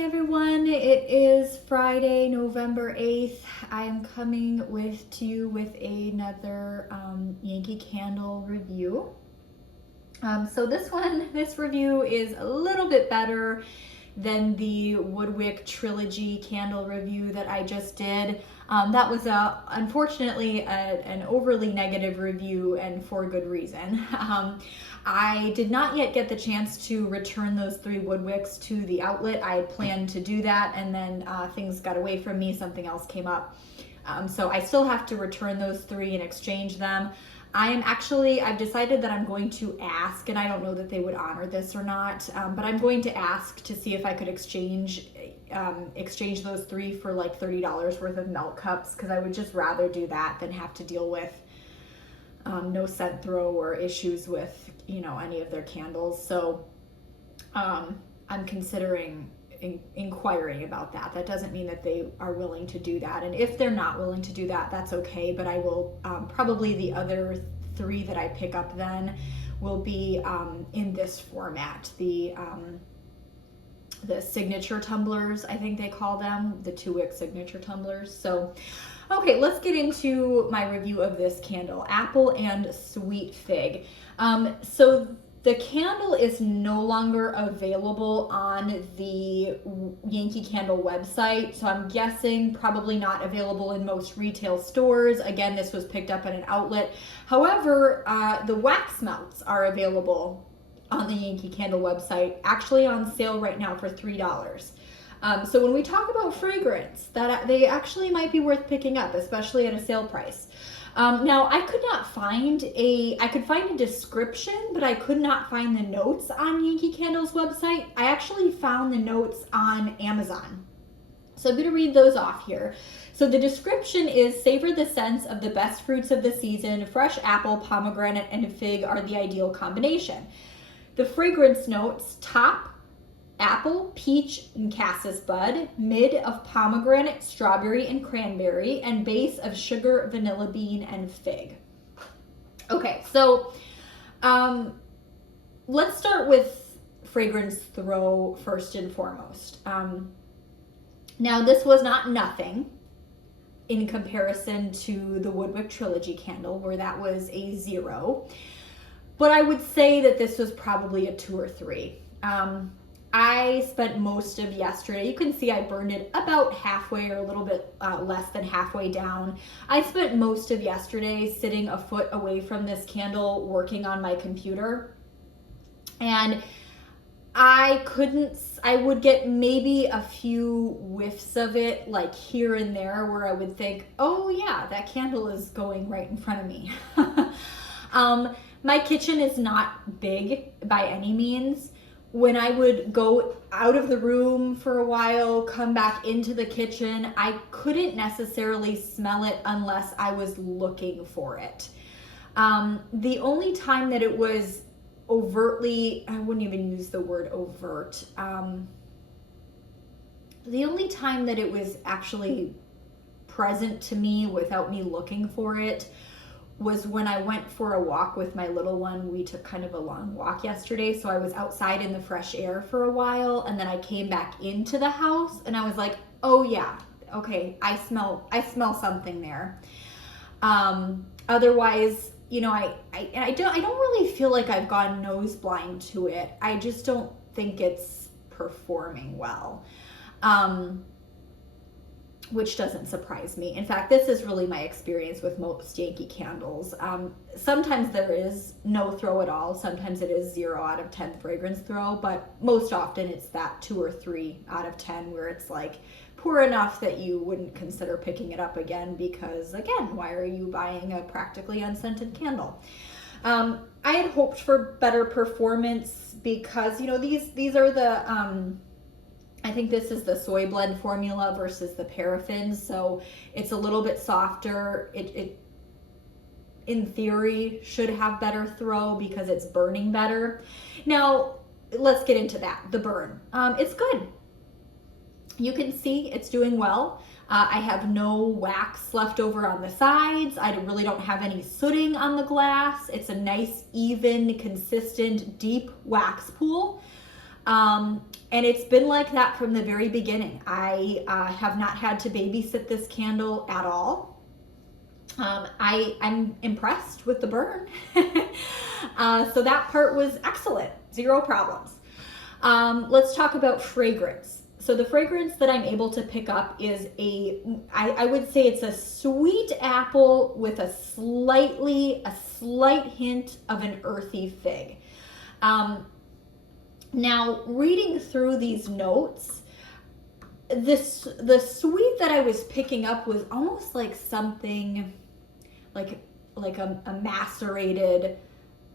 morning, everyone. It is Friday, November 8th. I am coming to you with another Yankee Candle review. So this review is a little bit better than the Woodwick Trilogy candle review that I just did. That was unfortunately an overly negative review, and for good reason. I did not yet get the chance to return those 3 Woodwicks to the outlet. I had planned to do that, and then things got away from me, something else came up. So I still have to return those 3 and exchange them. I've decided that I'm going to ask, and I don't know that they would honor this or not, but I'm going to ask to see if I could exchange those 3 for like $30 worth of melt cups, because I would just rather do that than have to deal with no scent throw or issues with, any of their candles. So I'm considering inquiring about that. That doesn't mean that they are willing to do that. And if they're not willing to do that, that's okay. But I will probably the other 3 that I pick up then will be in this format. The signature tumblers, I think they call them, the 2-wick signature tumblers. So, okay, let's get into my review of this candle, Apple and Sweet Fig. So the candle is no longer available on the Yankee Candle website, so I'm guessing probably not available in most retail stores. Again, this was picked up at an outlet. However, the wax melts are available on the Yankee Candle website, actually on sale right now for $3. So when we talk about fragrance, that they actually might be worth picking up, especially at a sale price. Now I could find a description, but I could not find the notes on Yankee Candle's website. I actually found the notes on Amazon. So I'm going to read those off here. So the description is: savor the scents of the best fruits of the season. Fresh apple, pomegranate, and fig are the ideal combination. The fragrance notes: top, apple, peach, and cassis bud, mid of pomegranate, strawberry, and cranberry, and base of sugar, vanilla bean, and fig. Okay, so let's start with fragrance throw first and foremost. Now, this was not nothing in comparison to the Woodwick Trilogy candle, where that was a 0. But I would say that this was probably a 2 or 3. I spent most of yesterday, you can see I burned it about halfway or a little bit less than halfway down. I spent most of yesterday sitting a foot away from this candle working on my computer. And I would get maybe a few whiffs of it, like here and there, where I would think, oh yeah, that candle is going right in front of me. My kitchen is not big by any means. When I would go out of the room for a while, come back into the kitchen, I couldn't necessarily smell it unless I was looking for it. The only time that it was overtly, I wouldn't even use the word overt. The only time that it was actually present to me without me looking for it was when I went for a walk with my little one. We took kind of a long walk yesterday, so I was outside in the fresh air for a while, and then I came back into the house and I was like, oh yeah, okay, I smell something there. Otherwise, I don't really feel like I've gone nose blind to it. I just don't think it's performing well. Which doesn't surprise me. In fact, this is really my experience with most Yankee candles. Sometimes there is no throw at all. Sometimes it is 0 out of 10 fragrance throw, but most often it's that 2 or 3 out of 10 where it's like poor enough that you wouldn't consider picking it up again, because again, why are you buying a practically unscented candle? I had hoped for better performance because, these are the, I think this is the soy blend formula versus the paraffin, so it's a little bit softer. It in theory should have better throw because it's burning better. Now, let's get into that, the burn. It's good. You can see it's doing well. I have no wax left over on the sides. I really don't have any sooting on the glass. It's a nice, even, consistent, deep wax pool. And it's been like that from the very beginning. I have not had to babysit this candle at all. I'm impressed with the burn. So that part was excellent, zero problems. Let's talk about fragrance. So the fragrance that I'm able to pick up is I would say it's a sweet apple with a slight hint of an earthy fig. Now, reading through these notes, the sweet that I was picking up was almost like something like a macerated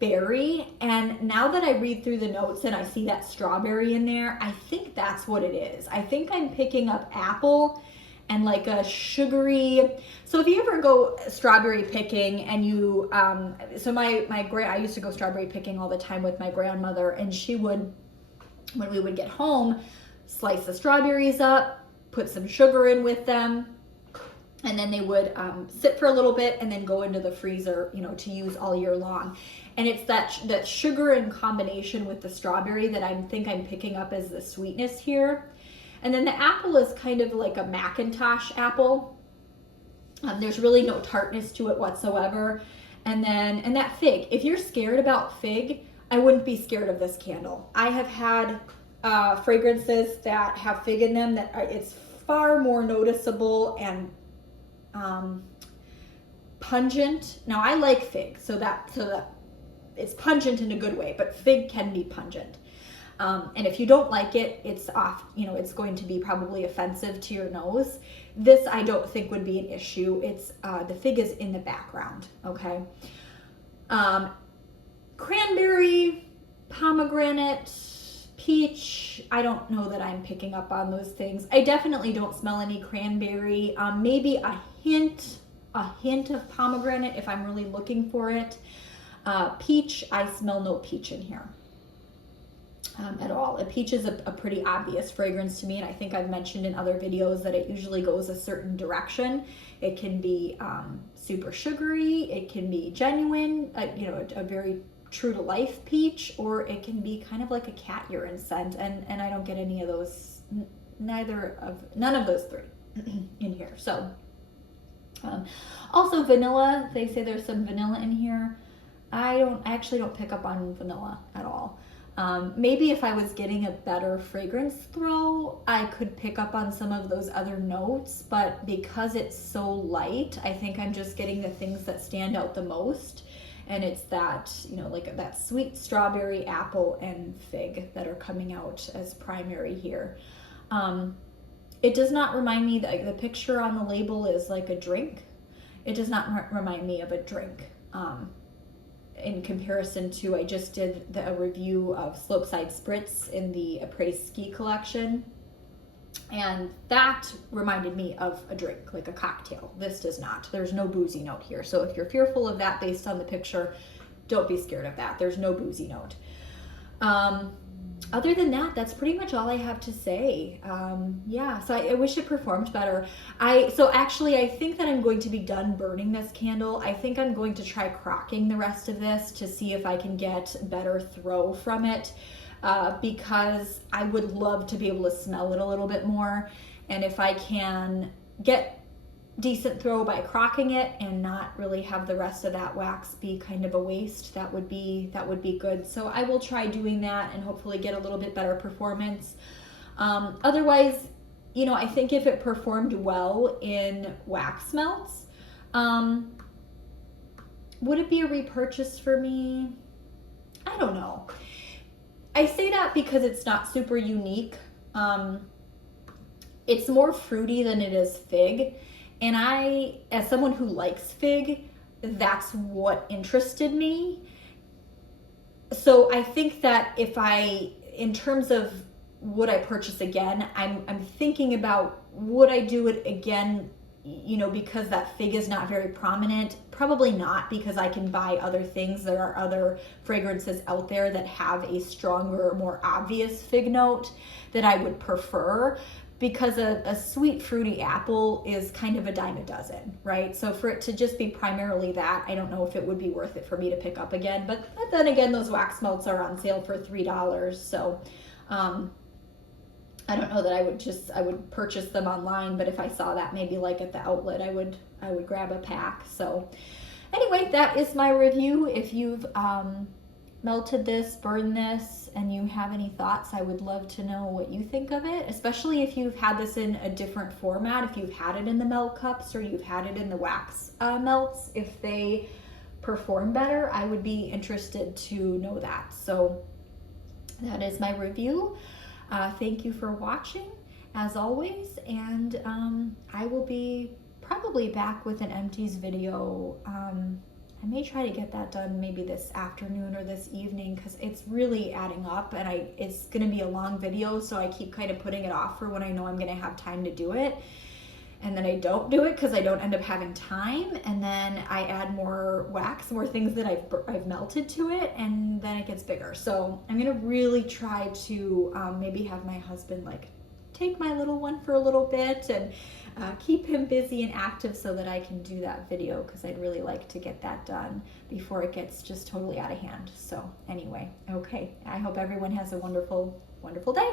berry. And now that I read through the notes and I see that strawberry in there, I think that's what it is. I think I'm picking up apple and like a sugary. So if you ever go strawberry picking and you, I used to go strawberry picking all the time with my grandmother, and she would, when we would get home, slice the strawberries up, put some sugar in with them, and then they would sit for a little bit and then go into the freezer, to use all year long. And it's that sugar in combination with the strawberry that I think I'm picking up as the sweetness here. And then the apple is kind of like a Macintosh apple. There's really no tartness to it whatsoever. And that fig, if you're scared about fig, I wouldn't be scared of this candle. I have had fragrances that have fig in them it's far more noticeable and pungent. Now I like fig, so that it's pungent in a good way, but fig can be pungent. And if you don't like it, it's it's going to be probably offensive to your nose. This I don't think would be an issue. It's the fig is in the background, okay? Cranberry, pomegranate, peach, I don't know that I'm picking up on those things. I definitely don't smell any cranberry. Maybe a hint of pomegranate if I'm really looking for it. Peach, I smell no peach in here at all. A peach is a pretty obvious fragrance to me, and I think I've mentioned in other videos that it usually goes a certain direction. It can be super sugary, it can be genuine, a very true to life peach, or it can be kind of like a cat urine scent, and I don't get any of those, none of those three in here. So also vanilla, they say there's some vanilla in here. I actually don't pick up on vanilla at all. Maybe if I was getting a better fragrance throw, I could pick up on some of those other notes, but because it's so light, I think I'm just getting the things that stand out the most. And it's that, like that sweet strawberry, apple, and fig that are coming out as primary here. It does not remind me, the picture on the label is like a drink. It does not remind me of a drink. In comparison to, I just did a review of Slopeside Spritz in the Appraised Ski collection, and that reminded me of a drink, like a cocktail. This does not. There's no boozy note here. So if you're fearful of that based on the picture, don't be scared of that. There's no boozy note. Other than that, that's pretty much all I have to say. So I wish it performed better. So actually, I think that I'm going to be done burning this candle. I think I'm going to try crocking the rest of this to see if I can get better throw from it, because I would love to be able to smell it a little bit more. And if I can get decent throw by crocking it and not really have the rest of that wax be kind of a waste, that would be good. So I will try doing that and hopefully get a little bit better performance. Otherwise, I think if it performed well in wax melts, would it be a repurchase for me? I don't know. I say that because it's not super unique. It's more fruity than it is fig. And I, as someone who likes fig, that's what interested me. So I think that in terms of would I purchase again, I'm thinking about would I do it again, because that fig is not very prominent. Probably not, because I can buy other things. There are other fragrances out there that have a stronger, more obvious fig note that I would prefer. Because a sweet fruity apple is kind of a dime a dozen, right? So for it to just be primarily that, I don't know if it would be worth it for me to pick up again. But then again, those wax melts are on sale for $3. So I don't know that I would purchase them online, but if I saw that maybe like at the outlet, I would grab a pack. So anyway, that is my review. If you've melted this, burned this, and you have any thoughts, I would love to know what you think of it, especially if you've had this in a different format, if you've had it in the melt cups or you've had it in the wax melts, if they perform better, I would be interested to know that. So that is my review. Thank you for watching, as always, and I will be probably back with an empties video. I may try to get that done maybe this afternoon or this evening, because it's really adding up, and it's going to be a long video, so I keep kind of putting it off for when I know I'm going to have time to do it. And then I don't do it because I don't end up having time, and then I add more wax, more things that I've melted to it, and then it gets bigger. So I'm gonna really try to maybe have my husband like take my little one for a little bit and keep him busy and active so that I can do that video, because I'd really like to get that done before it gets just totally out of hand. So anyway, okay, I hope everyone has a wonderful, wonderful day.